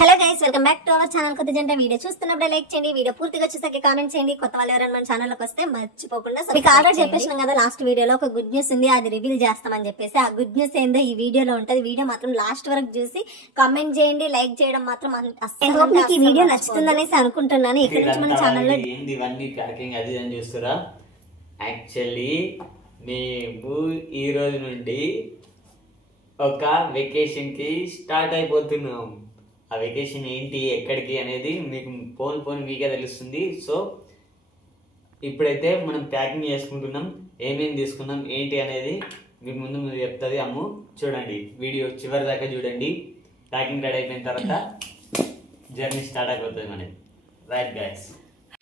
Hello guys, welcome back to our channel. కొత్త జంట video చూస్తున్నప్పుడే like చేయండి, వీడియో పూర్తిగా చూసాక కామెంట్ చేయండి. కొత్త వాళ్ళు ఎవరైనా మన ఛానల్ లోకి వస్తే మర్చిపోకుండా మీకు ఆల్రెడీ చెప్పేసినాం కదా, లాస్ట్ వీడియోలో ఒక గుడ్ న్యూస్ ఉంది, అది రివీల్ చేస్తామని చెప్పేసి. ఆ గుడ్ న్యూస్ ఏందో ఈ వీడియోలో ఉంటది. వీడియో మాత్రం లాస్ట్ వరకు చూసి కామెంట్ చేయండి, లైక్ చేయడం మాత్రం మీకు ఈ వీడియో నచ్చుతుందనేసి అనుకుంటున్నాను. ఇక్కడ నుంచి మన ఛానల్లో ఇవన్నీ ప్యాకింగ్ అది అని చూస్తారా. యాక్చువల్లీ మేము ఈ రోజు నుండి ఒక వెకేషన్ కి స్టార్ట్ అయిపోతున్నాం. ఆ వెకేషన్ ఏంటి, ఎక్కడికి అనేది మీకు పోన్ మీకే తెలుస్తుంది. సో ఇప్పుడైతే మనం ప్యాకింగ్ చేసుకుంటున్నాం. ఏమేమి తీసుకున్నాం ఏంటి అనేది మీకు ముందు చెప్తుంది అమ్ము. చూడండి, వీడియో చివరి దాకా చూడండి. ప్యాకింగ్ రెడీ అయిపోయిన తర్వాత జర్నీ స్టార్ట్ అయిపోతుంది మనది. Right guys.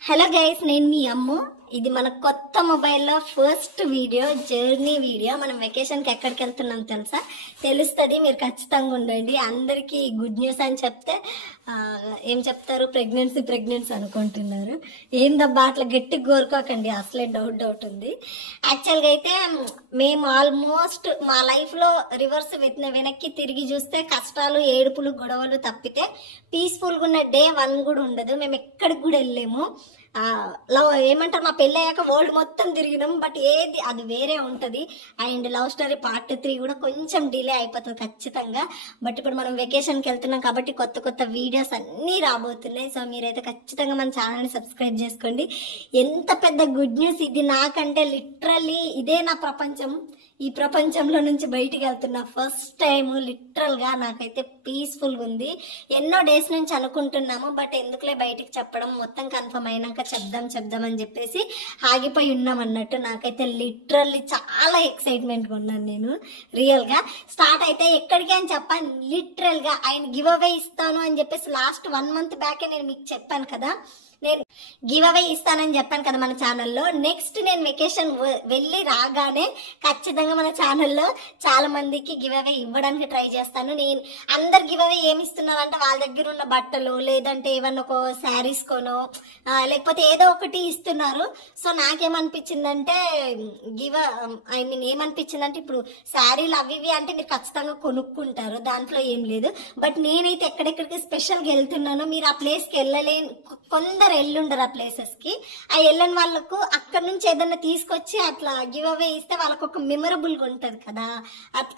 హలో గైస్, నేను మీ అమ్ము. ఇది మన కొత్త మొబైల్లో ఫస్ట్ వీడియో, జర్నీ వీడియో. మనం వెకేషన్ కి ఎక్కడికి వెళ్తున్నాం తెలుస్తుంది. మీరు ఖచ్చితంగా ఉండండి. అందరికి గుడ్ న్యూస్ అని చెప్తే ఏం చెప్తారు, ప్రెగ్నెన్సీ అనుకుంటున్నారు. ఏందబ్బా అట్లా గట్టిగా కోరుకోకండి, అసలే డౌట్ ఉంది. యాక్చువల్గా అయితే మేము ఆల్మోస్ట్ మా లైఫ్ లో రివర్స్ వెనక్కి తిరిగి చూస్తే కష్టాలు, ఏడుపులు, గొడవలు తప్పితే పీస్ఫుల్ గా ఉన్న డే 1 కూడా ఉండదు. మేము ఎక్కడికి కూడా వెళ్ళాము. ఏమంటారు, మా పెళ్ళి అయ్యాక వరల్డ్ మొత్తం తిరిగినాం. బట్ ఏది అది వేరే ఉంటది. అండ్ లవ్ స్టోరీ పార్ట్ 3 కూడా కొంచెం డిలే అయిపోతుంది ఖచ్చితంగా. బట్ ఇప్పుడు మనం వెకేషన్ కి వెళ్తున్నాం కాబట్టి కొత్త వీడియోస్ అన్ని రాబోతున్నాయి. సో మీరైతే ఖచ్చితంగా మన ఛానల్ ని సబ్స్క్రైబ్ చేసుకోండి. ఎంత పెద్ద గుడ్ న్యూస్ ఇది నాకంటే. లిటరల్లీ ఇదే నా ప్రపంచం. ఈ ప్రపంచంలో నుంచి బయటికి వెళ్తున్నా ఫస్ట్ టైం. లిటరల్ గా నాకైతే పీస్ఫుల్ గా ఉంది. ఎన్నో డేస్ నుంచి అనుకుంటున్నాము, బట్ ఎందుకులే బయటికి చెప్పడం, మొత్తం కన్ఫర్మ్ అయినాక చెప్దాం అని చెప్పేసి ఆగిపోయి ఉన్నాం అన్నట్టు. నాకైతే లిటరల్లీ చాలా ఎక్సైట్మెంట్ గా ఉన్నాను నేను. రియల్ గా స్టార్ట్ అయితే ఎక్కడికి అని చెప్పాను. లిటరల్ గా ఆయన గివ్ అవే ఇస్తాను అని చెప్పేసి లాస్ట్ 1 మంత్ బ్యాకే నేను మీకు చెప్పాను కదా, నేను గివ్ అవే ఇస్తానని చెప్పాను కదా మన ఛానల్లో. నెక్స్ట్ నేను వెకేషన్ వెళ్ళి రాగానే ఖచ్చితంగా మన ఛానల్లో చాలా మందికి గివ్ అవే ఇవ్వడానికి ట్రై చేస్తాను. నేను అందరు గివ్ అవే ఏమి ఇస్తున్నారంటే వాళ్ళ దగ్గర ఉన్న బట్టలు, లేదంటే ఏమన్నా ఒక శారీస్ కొనో, లేకపోతే ఏదో ఒకటి ఇస్తున్నారు. సో నాకేమనిపించిందంటే ఏమనిపించిందంటే ఇప్పుడు శారీలు అవి ఇవి అంటే మీరు ఖచ్చితంగా కొనుక్కుంటారు, దాంట్లో ఏం లేదు. బట్ నేనైతే ఎక్కడెక్కడికి స్పెషల్గా వెళ్తున్నానో, మీరు ఆ ప్లేస్కి వెళ్ళలేని కొందరు ఎల్లుండరు ఆ ప్లేసెస్ కి. ఆ వెళ్ళని వాళ్ళకు అక్కడ నుంచి ఏదన్నా తీసుకొచ్చి అట్లా గివ్ అవే ఇస్తే వాళ్ళకు ఒక మెమరబుల్ గా ఉంటది కదా,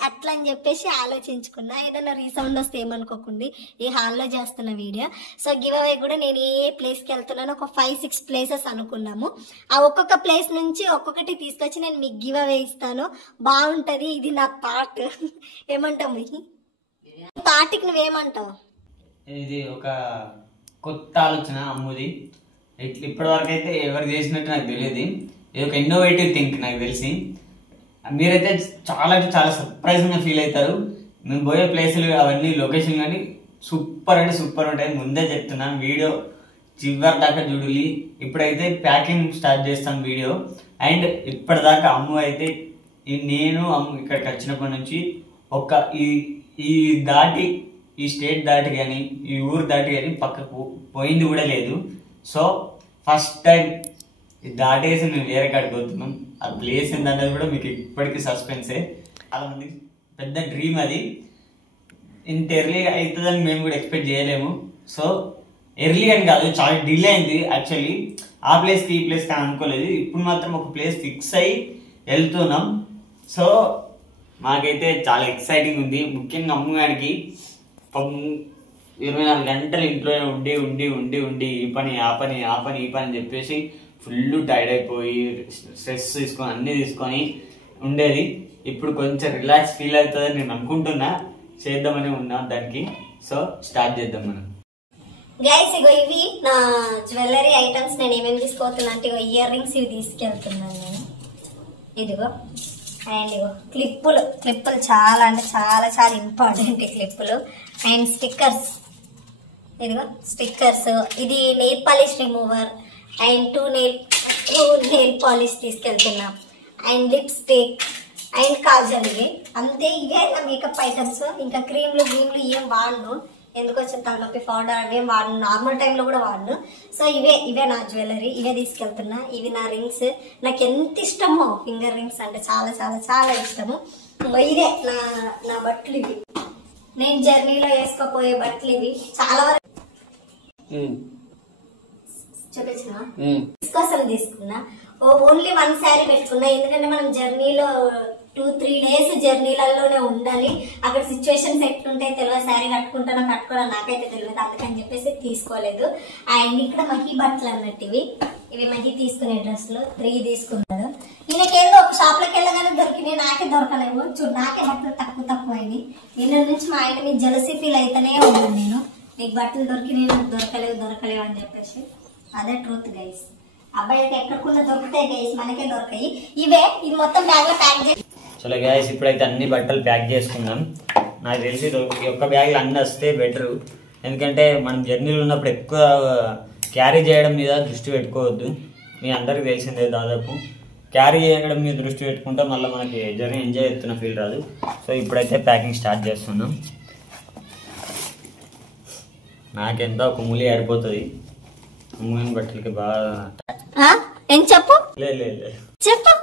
అట్లా అని చెప్పేసి ఆలోచించుకున్నా. ఏదన్నా రీసౌండ్ వస్తే ఏమనుకోకండి, ఈ హాల్లో చేస్తున్న వీడియో. సో గివ్ అవే కూడా నేను ఏ ప్లేస్ కి వెళ్తున్నానో ఒక 5-6 ప్లేసెస్ అనుకున్నాము. ఆ ఒక్కొక్క ప్లేస్ నుంచి ఒక్కొక్కటి తీసుకొచ్చి నేను మీకు గివ్ అవే ఇస్తాను. బాగుంటది. ఇది నా థాట్. ఏమంటావు థాట్కి నువ్వేమంటావు? ఇది ఒక కొత్త ఆలోచన అమ్ముది. ఇప్పటి వరకు అయితే ఎవరు చేసినట్టు నాకు తెలియదు. ఇది ఒక ఇన్నోవేటివ్ థింక్ నాకు తెలిసి. మీరైతే చాలా సర్ప్రైజ్గా ఫీల్ అవుతారు. మేము పోయే ప్లేసులు అవన్నీ లొకేషన్ కానీ సూపర్ అంటే సూపర్ ఉంటాయి. ముందే చెప్తున్నాను, వీడియో చివరి దాకా చూడాలి. ఇప్పుడైతే ప్యాకింగ్ స్టార్ట్ చేస్తాం వీడియో. అండ్ ఇప్పటిదాకా అమ్ము అయితే నేను అమ్ము ఇక్కడికి వచ్చినప్పటి నుంచి ఈ స్టేట్ దాటి కానీ ఈ ఊరు దాటి కానీ పక్కకు పోయింది కూడా లేదు. సో ఫస్ట్ టైం దాటేసి మేము వేరే కాడికి పోతున్నాం. ఆ ప్లేస్ ఏంటనేది కూడా మీకు ఇప్పటికీ సస్పెన్సే. చాలా మంది పెద్ద డ్రీమ్ అది. ఇంత ఎర్లీ అవుతుందని మేము కూడా ఎక్స్పెక్ట్ చేయలేము. సో ఎర్లీ అని కాదు, చాలా డిలే అయింది యాక్చువల్లీ. ఆ ప్లేస్కి ఈ ప్లేస్కి అని అనుకోలేదు. ఇప్పుడు మాత్రం ఒక ప్లేస్ ఫిక్స్ అయ్యి వెళ్తున్నాం. సో మాకైతే చాలా ఎక్సైటింగ్ ఉంది. ముఖ్యంగా అమ్మగారికి 24 గంటలు ఇంట్లో ఉండి ఉండి ఉండి ఉండి ఈ పని ఆ పని ఈ పని అని చెప్పేసి ఫుల్ టైర్డ్ అయిపోయి స్ట్రెస్ తీసుకొని అన్ని తీసుకొని ఉండేది. ఇప్పుడు కొంచెం రిలాక్స్ ఫీల్ అవుతుందని నేను అనుకుంటున్నా. చేద్దామని ఉన్నా దానికి. సో స్టార్ట్ చేద్దాం మనం. గైస్, ఇగో ఇవి నా జ్యువెలరీ ఐటమ్స్. నేను ఏమేమి తీసుకోతున్నా అంటే ఇగో ఇయర్ రింగ్స్ ఇవి తీసుకెళ్తున్నాను నేను. ఇదిగో. అండ్ ఇగో క్లిప్పులు చాలా అంటే చాలా ఇంపార్టెంట్ క్లిప్పులు. And stickers. ఇదిగో స్టిక్కర్స్. ఇది nail polish remover and 2 nail polish తీసుకెళ్తున్నా. And lipstick and kajal. ఇవి అంతే. ఇవే నా మేకప్ ఐటమ్స్. ఇంకా క్రీమ్లు ఏం వాడను, ఎందుకు వచ్చిన తలనొప్పి పౌడర్ అవేం వాడను, నార్మల్ టైంలో కూడా వాడను. సో ఇవే నా జ్యువెలరీ. ఇవే తీసుకెళ్తున్నా. ఇవి నా రింగ్స్. నాకు ఎంత ఇష్టమో ఫింగర్ రింగ్స్ అంటే చాలా ఇష్టము. ఇదే నా బట్టలు. ఇవి నేను జర్నీలో వేసుకోపోయే బట్టలు ఇవి. చాలా వరకు చూపించిన కోసం తీసుకున్నా. ఓన్లీ 1 శారీ పెట్టుకున్నా, ఎందుకంటే మనం జర్నీలో 2-3 డేస్ జర్నీలలోనే ఉండాలి. అక్కడ సిచ్యువేషన్స్ ఎట్లుంటాయి తెలియదు. శారీ కట్టుకుంటానో కట్టుకోవడం నాకైతే తెలియదు, అందుకని చెప్పేసి తీసుకోలేదు. అండ్ ఇక్కడ మహి బట్టలు అన్నట్టు ఇవి మహి తీసుకునే డ్రెస్సులు 3 తీసుకున్నాడు. ఈయనకేందో ఒక షాప్ లోకి వెళ్ళగానే దొరికినాయి, నాకే దొరకలేవు. చూడు, నాకే బట్టలు తక్కువ అయినాయి. నిన్న నుంచి మా ఆయన మీద జలసీ ఫీల్ అయితేనే ఉన్నాను నేను. నీకు బట్టలు దొరికినాయి, నాకు దొరకలేవు అని చెప్పేసి. అదే ట్రూత్ గైస్. అబ్బాయికి ఎక్కడికన్నా దొరుకుతాయి గైస్, మనకే దొరకాయి. ఇది మొత్తం బ్యాగ్ లో ప్యాక్ చేసి. చలో గైస్, ఇప్పుడైతే అన్ని బట్టలు ప్యాక్ చేసుకుందాం. నాకు తెలిసి ఒక్క బ్యాగ్లో అన్నీ వస్తే బెటరు. ఎందుకంటే మనం జర్నీలో ఉన్నప్పుడు ఎక్కువ క్యారీ చేయడం మీద దృష్టి పెట్టుకోవద్దు. మీ అందరికీ తెలిసిందే, దాదాపు క్యారీ చేయడం మీద దృష్టి పెట్టుకుంటే మళ్ళీ మనకి జర్నీ ఎంజాయ్ చేస్తున్న ఫీల్ రాదు. సో ఇప్పుడైతే ప్యాకింగ్ స్టార్ట్ చేస్తున్నాం. నాకెంత ఒక మూలి ఆడిపోతుంది. అమ్మని బట్టలకి బాగా ఏం చెప్పు చెప్పు.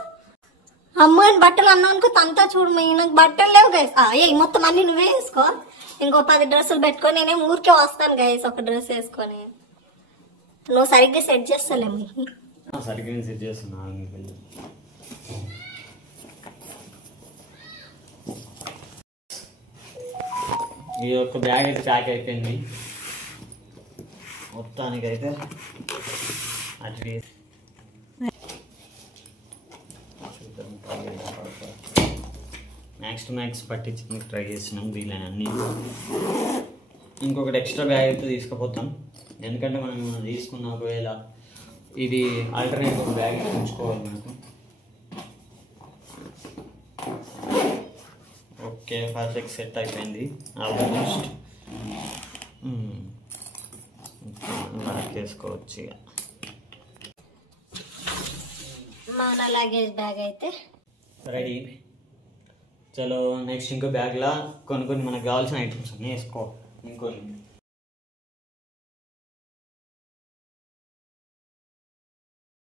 అమ్మాయిని బట్టలు అన్నా అనుకో అంతా చూడు, నాకు బట్టలు లేవు గైస్. మొత్తం అన్ని నువ్వే వేసుకో. ఇంకో 10 డ్రెస్సులు పెట్టుకొని నేనేం ఊరికే వస్తాను గైస్ ఒక డ్రెస్ వేసుకొని. నువ్వు సరిగ్గా సెట్ చేస్తాలేము. సరిగ్గా సెట్ చేస్తున్నా. ఈ యొక్క బ్యాగ్ అయితే ప్యాక్ అయిపోయింది మొత్తానికైతే. అట్లీస్ట్ మ్యాక్స్ పట్టించి ట్రై చేసినాం దీని అన్నీ. ఇంకొకటి ఎక్స్ట్రా బ్యాగ్ అయితే తీసుకుపోతాం, ఎందుకంటే మనం తీసుకున్న ఒకవేళ ఇది ఆల్టర్నేటివ్ బ్యాగ్ ఉంచుకోవాలి మనకు. ఓకే, పర్ఫెక్ట్ సెట్ అయిపోయింది ఆల్మోస్ట్. మార్కేసుకోవచ్చు ఇక. మన లగేజ్ బ్యాగ్ అయితే రెడీ. చలో నెక్స్ట్ ఇంకో బ్యాగ్లా కొన్ని మనకు కావాల్సిన ఐటమ్స్ అన్నీ వేసుకో. ఇంకొన్ని